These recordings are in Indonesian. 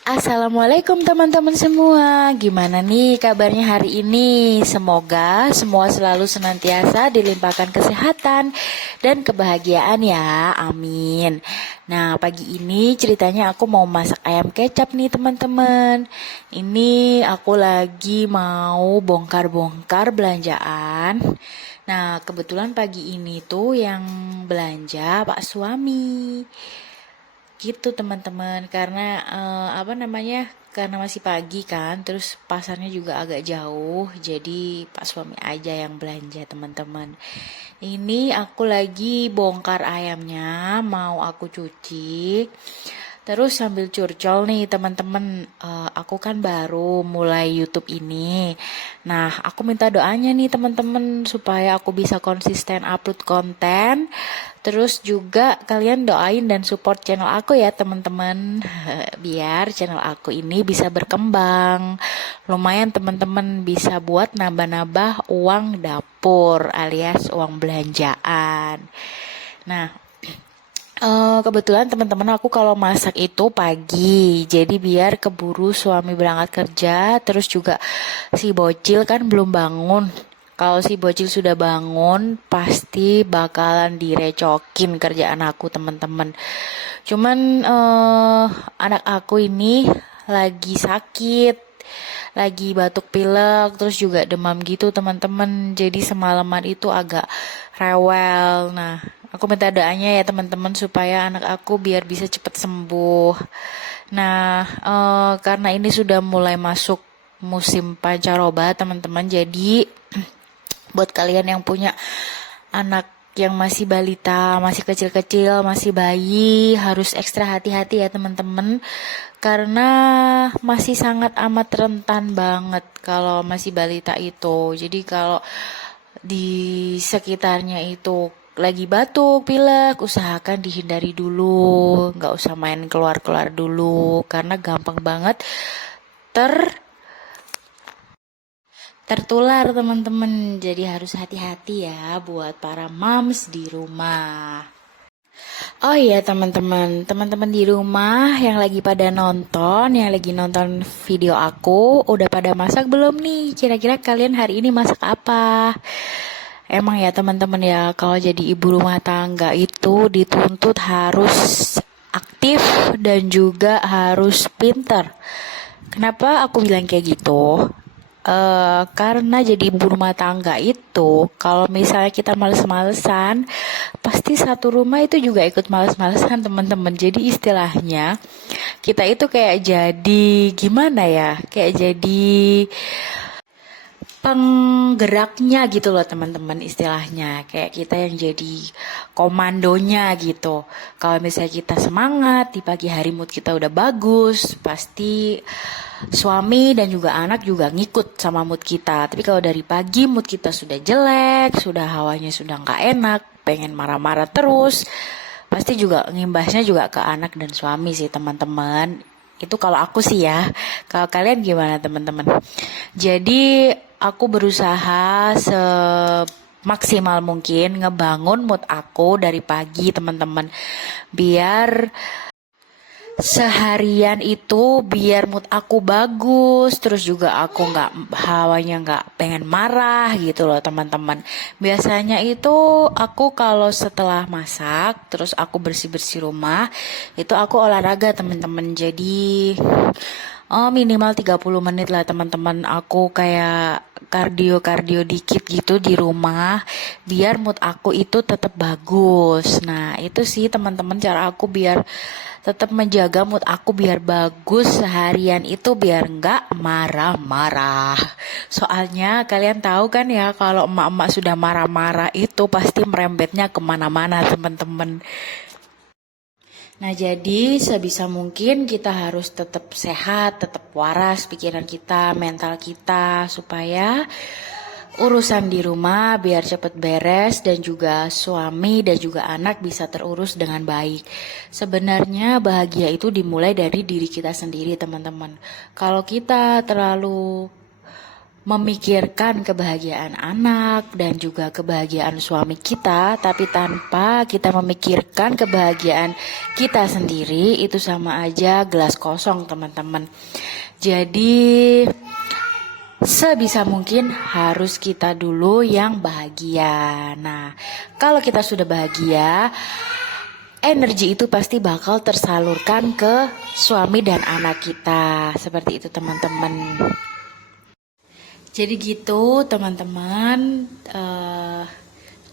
Assalamualaikum teman-teman semua. Gimana nih kabarnya hari ini? Semoga semua selalu senantiasa dilimpahkan kesehatan dan kebahagiaan ya. Amin. Nah, pagi ini ceritanya aku mau masak ayam kecap nih teman-teman. Ini aku lagi mau bongkar-bongkar belanjaan. Nah, kebetulan pagi ini tuh yang belanja Pak suami gitu teman-teman, karena apa namanya, karena masih pagi kan, terus pasarnya juga agak jauh, jadi pak suami aja yang belanja teman-teman. Ini aku lagi bongkar ayamnya, mau aku cuci. Terus sambil curcol nih teman-teman, aku kan baru mulai YouTube ini. Nah, aku minta doanya nih teman-teman supaya aku bisa konsisten upload konten. Terus juga kalian doain dan support channel aku ya teman-teman, biar channel aku ini bisa berkembang. Lumayan teman-teman, bisa buat nambah-nambah uang dapur alias uang belanjaan. Nah, kebetulan teman-teman aku kalau masak itu pagi, jadi biar keburu suami berangkat kerja, terus juga si bocil kan belum bangun. Kalau si bocil sudah bangun, pasti bakalan direcokin kerjaan aku teman-teman. Cuman anak aku ini lagi sakit, lagi batuk pilek, terus juga demam gitu teman-teman. Jadi semalaman itu agak rewel. Nah, aku minta doanya ya teman-teman supaya anak aku biar bisa cepat sembuh. Nah, karena ini sudah mulai masuk musim pancaroba teman-teman, jadi buat kalian yang punya anak yang masih balita, masih kecil-kecil, masih bayi, harus ekstra hati-hati ya teman-teman. Karena masih sangat amat rentan banget kalau masih balita itu. Jadi kalau di sekitarnya itu lagi batuk, pilek, usahakan dihindari dulu. Nggak usah main keluar-keluar dulu, karena gampang banget ter tertular teman-teman. Jadi harus hati-hati ya buat para moms di rumah. Oh iya teman-teman di rumah yang lagi pada nonton, yang lagi nonton video aku, udah pada masak belum nih? Kira-kira kalian hari ini masak apa? Emang ya teman-teman ya, kalau jadi ibu rumah tangga itu dituntut harus aktif dan juga harus pinter. Kenapa aku bilang kayak gitu? Karena jadi ibu rumah tangga itu, kalau misalnya kita males-malesan, pasti satu rumah itu juga ikut males-malesan teman-teman. Jadi istilahnya kita itu kayak jadi gimana ya? Kayak jadi penggeraknya gitu loh teman-teman, istilahnya kayak kita yang jadi komandonya gitu. Kalau misalnya kita semangat di pagi hari, mood kita udah bagus, pasti suami dan juga anak juga ngikut sama mood kita. Tapi kalau dari pagi mood kita sudah jelek, sudah hawanya sudah nggak enak, pengen marah-marah terus, pasti juga ngimbasnya juga ke anak dan suami sih teman-teman. Itu kalau aku sih ya. Kalau kalian gimana teman-teman? Jadi aku berusaha semaksimal mungkin ngebangun mood aku dari pagi teman-teman. Biar seharian itu biar mood aku bagus, terus juga aku nggak hawanya nggak pengen marah gitu loh teman-teman. Biasanya itu aku kalau setelah masak terus aku bersih-bersih rumah, itu aku olahraga teman-teman. Jadi minimal 30 menit lah teman-teman, aku kayak kardio dikit gitu di rumah biar mood aku itu tetap bagus. Nah, itu sih teman-teman cara aku biar tetap menjaga mood aku biar bagus seharian itu, biar nggak marah-marah. Soalnya kalian tahu kan ya, kalau emak-emak sudah marah-marah itu pasti merembetnya kemana-mana teman-teman. Nah, jadi sebisa mungkin kita harus tetap sehat, tetap waras pikiran kita, mental kita, supaya urusan di rumah biar cepet beres dan juga suami dan juga anak bisa terurus dengan baik. Sebenarnya bahagia itu dimulai dari diri kita sendiri, teman-teman. Kalau kita terlalu memikirkan kebahagiaan anak dan juga kebahagiaan suami kita, tapi tanpa kita memikirkan kebahagiaan kita sendiri, itu sama aja gelas kosong, teman-teman. Jadi sebisa mungkin harus kita dulu yang bahagia. Nah, kalau kita sudah bahagia, energi itu pasti bakal tersalurkan ke suami dan anak kita. Seperti itu, teman-teman. Jadi gitu, teman-teman,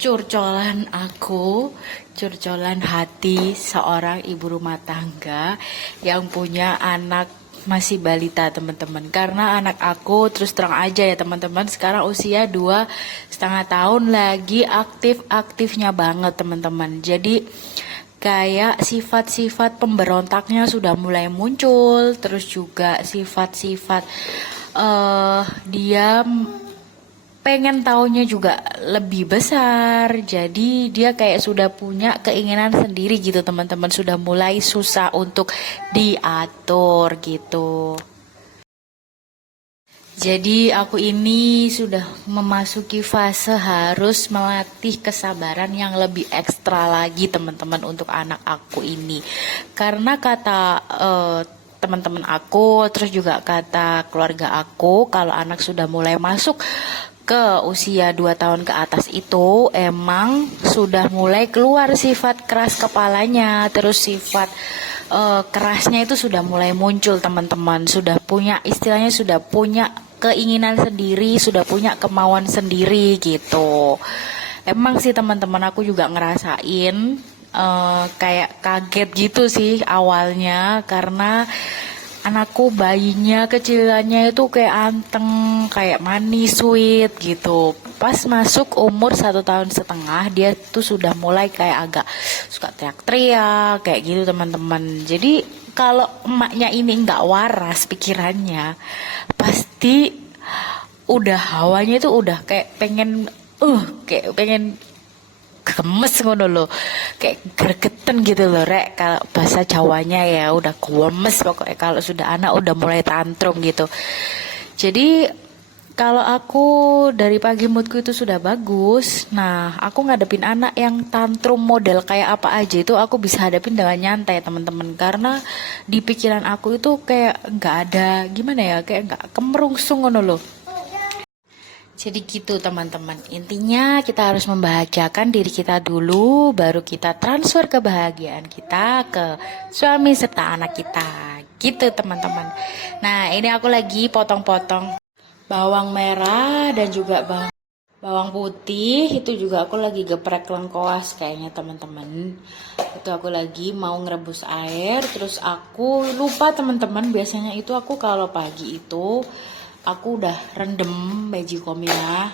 curcolan aku, curcolan hati seorang ibu rumah tangga yang punya anak masih balita, teman-teman. Karena anak aku, terus terang aja ya teman-teman, sekarang usia 2,5 tahun, lagi aktif-aktifnya banget, teman-teman. Jadi kayak sifat-sifat pemberontaknya sudah mulai muncul, terus juga sifat-sifat dia pengen taunya juga lebih besar. Jadi dia kayak sudah punya keinginan sendiri gitu, teman-teman. Sudah mulai susah untuk diatur gitu. Jadi aku ini sudah memasuki fase harus melatih kesabaran yang lebih ekstra lagi, teman-teman, untuk anak aku ini. Karena kata teman-teman aku, terus juga kata keluarga aku, kalau anak sudah mulai masuk ke usia 2 tahun ke atas itu emang sudah mulai keluar sifat keras kepalanya, terus sifat kerasnya itu sudah mulai muncul, teman-teman. Sudah punya, istilahnya sudah punya keinginan sendiri, sudah punya kemauan sendiri gitu. Emang sih teman-teman, aku juga ngerasain kayak kaget gitu sih awalnya, karena anakku bayinya kecilannya itu kayak anteng, kayak manis, sweet gitu. Pas masuk umur 1,5 tahun, dia tuh sudah mulai kayak agak suka teriak-teriak kayak gitu, teman-teman. Jadi kalau emaknya ini nggak waras pikirannya, pasti udah hawanya itu udah kayak pengen gemes ngono loh, kayak gregeten gitu loh, rek, kalau bahasa Jawanya ya, udah gemes pokoknya kalau sudah anak udah mulai tantrum gitu. Jadi kalau aku dari pagi moodku itu sudah bagus, nah aku ngadepin anak yang tantrum model kayak apa aja itu aku bisa hadapin dengan nyantai, teman-teman. Karena di pikiran aku itu kayak nggak ada gimana ya, kayak nggak kemerungsung ngono loh. Jadi gitu, teman-teman. Intinya kita harus membahagiakan diri kita dulu, baru kita transfer kebahagiaan kita ke suami serta anak kita. Gitu, teman-teman. Nah, ini aku lagi potong-potong bawang merah dan juga bawang putih. Itu juga aku lagi geprek lengkoas kayaknya, teman-teman. Itu aku lagi mau ngerebus air, terus aku lupa, teman-teman. Biasanya itu aku kalau pagi itu aku udah rendem magicomnya,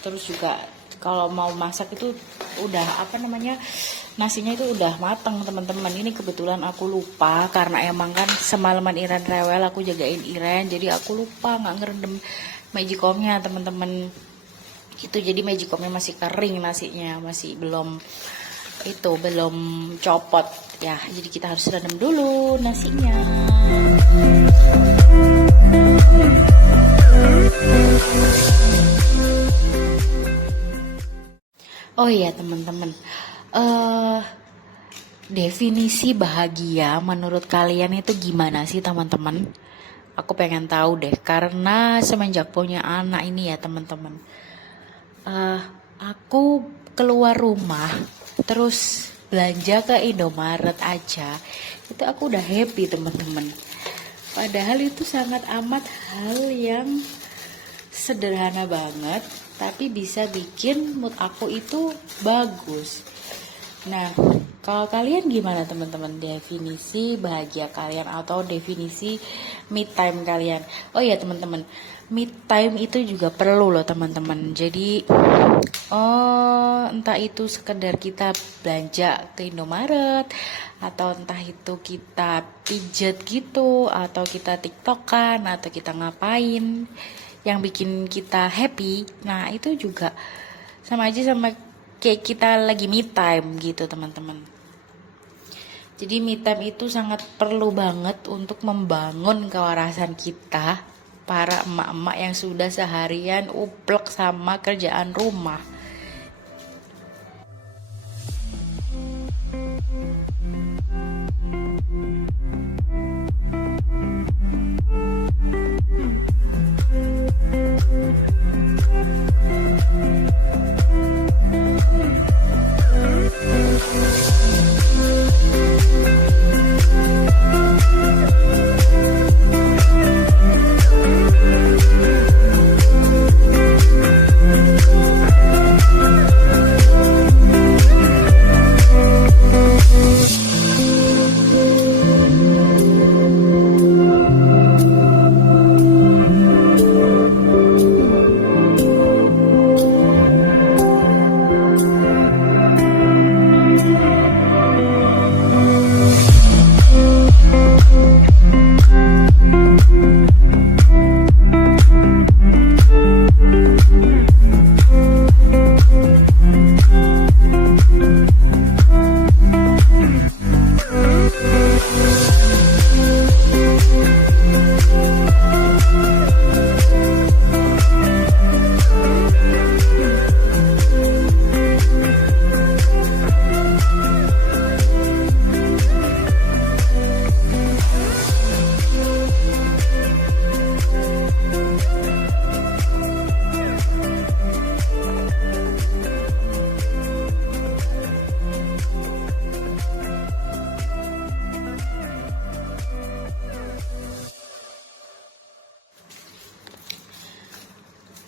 terus juga kalau mau masak itu udah nasinya itu udah matang, teman-teman. Ini kebetulan aku lupa karena emang kan semalaman Iren rewel, aku jagain Iren, jadi aku lupa nggak ngerendam magicomnya, teman-teman. Itu jadi magicomnya masih kering, nasinya masih belum copot ya, jadi kita harus rendam dulu nasinya. Oh iya, teman-teman, definisi bahagia menurut kalian itu gimana sih, teman-teman? Aku pengen tahu deh, karena semenjak punya anak ini ya, teman-teman, aku keluar rumah terus belanja ke Indomaret aja itu aku udah happy, teman-teman. Padahal itu sangat amat hal yang sederhana banget, tapi bisa bikin mood aku itu bagus. Nah, kalau kalian gimana, teman-teman, definisi bahagia kalian atau definisi me time kalian? Oh iya, teman-teman, me time itu juga perlu loh, teman-teman. Jadi entah itu sekedar kita belanja ke Indomaret, atau entah itu kita pijet gitu, atau kita tiktokan, atau kita ngapain yang bikin kita happy. Nah, itu juga sama aja sama kayak kita lagi me time gitu, teman-teman. Jadi me time itu sangat perlu banget untuk membangun kewarasan kita para emak-emak yang sudah seharian uplek sama kerjaan rumah.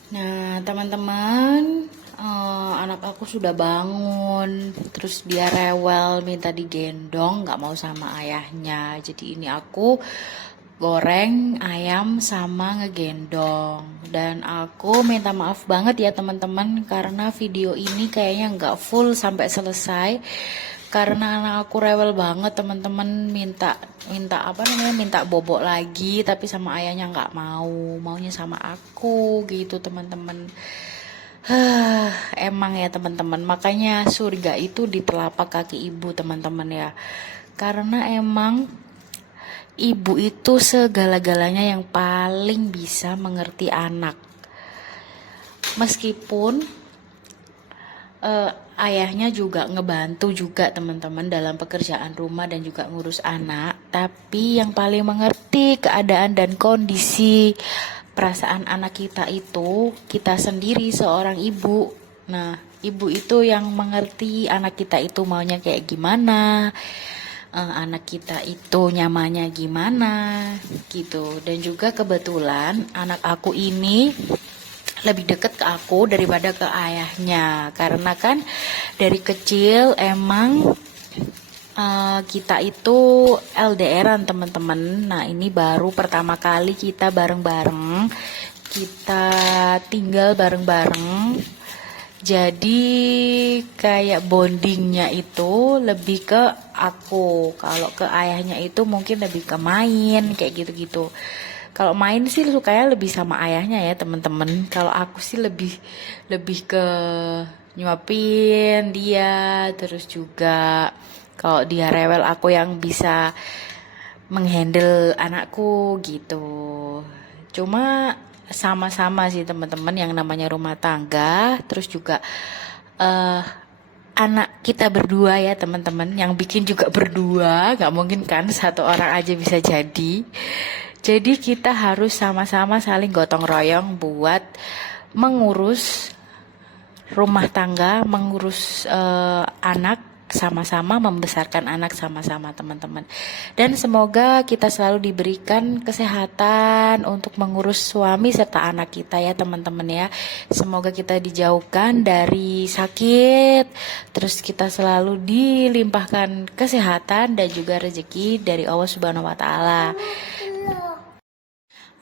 Nah, teman-teman, anak aku sudah bangun, terus dia rewel minta digendong, nggak mau sama ayahnya. Jadi ini aku goreng ayam sama ngegendong. Dan aku minta maaf banget ya teman-teman, karena video ini kayaknya nggak full sampai selesai. Karena anak aku rewel banget teman-teman, minta minta bobok lagi, tapi sama ayahnya nggak mau, maunya sama aku gitu teman-teman. Emang ya teman-teman, makanya surga itu di telapak kaki ibu teman-teman ya. Karena emang ibu itu segala-galanya yang paling bisa mengerti anak. Meskipun ayahnya juga ngebantu juga teman-teman dalam pekerjaan rumah dan juga ngurus anak, tapi yang paling mengerti keadaan dan kondisi perasaan anak kita itu kita sendiri seorang ibu. Nah, ibu itu yang mengerti anak kita itu maunya kayak gimana, anak kita itu nyamannya gimana gitu. Dan juga kebetulan anak aku ini lebih dekat ke aku daripada ke ayahnya, karena kan dari kecil emang kita itu LDRan teman-teman. Nah, ini baru pertama kali kita bareng-bareng, kita tinggal bareng-bareng. Jadi kayak bondingnya itu lebih ke aku, kalau ke ayahnya itu mungkin lebih ke main kayak gitu-gitu. Kalau main sih sukanya lebih sama ayahnya ya teman-teman. Kalau aku sih lebih ke nyuapin dia, terus juga kalau dia rewel aku yang bisa menghandle anakku gitu. Cuma sama-sama sih teman-teman, yang namanya rumah tangga, terus juga anak kita berdua ya teman-teman, yang bikin juga berdua, nggak mungkin kan satu orang aja bisa jadi. Jadi kita harus sama-sama saling gotong royong buat mengurus rumah tangga, mengurus anak, sama-sama membesarkan anak sama-sama teman-teman. Dan semoga kita selalu diberikan kesehatan untuk mengurus suami serta anak kita ya teman-teman ya. Semoga kita dijauhkan dari sakit, terus kita selalu dilimpahkan kesehatan dan juga rezeki dari Allah Subhanahu wa taala.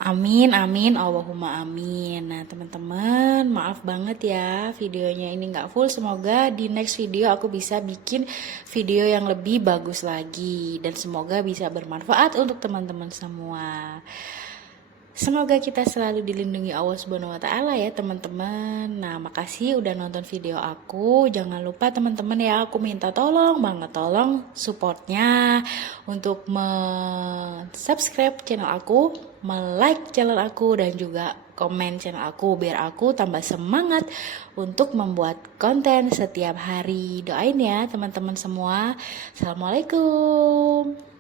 Amin, amin, Allahumma amin. Nah teman-teman, maaf banget ya videonya ini nggak full. Semoga di next video aku bisa bikin video yang lebih bagus lagi, dan semoga bisa bermanfaat untuk teman-teman semua. Semoga kita selalu dilindungi Allah Subhanahu wa taala ya teman-teman. Nah, makasih udah nonton video aku. Jangan lupa teman-teman ya, aku minta tolong banget, tolong supportnya untuk subscribe channel aku, like channel aku dan juga komen channel aku biar aku tambah semangat untuk membuat konten setiap hari. Doain ya teman-teman semua. Assalamualaikum.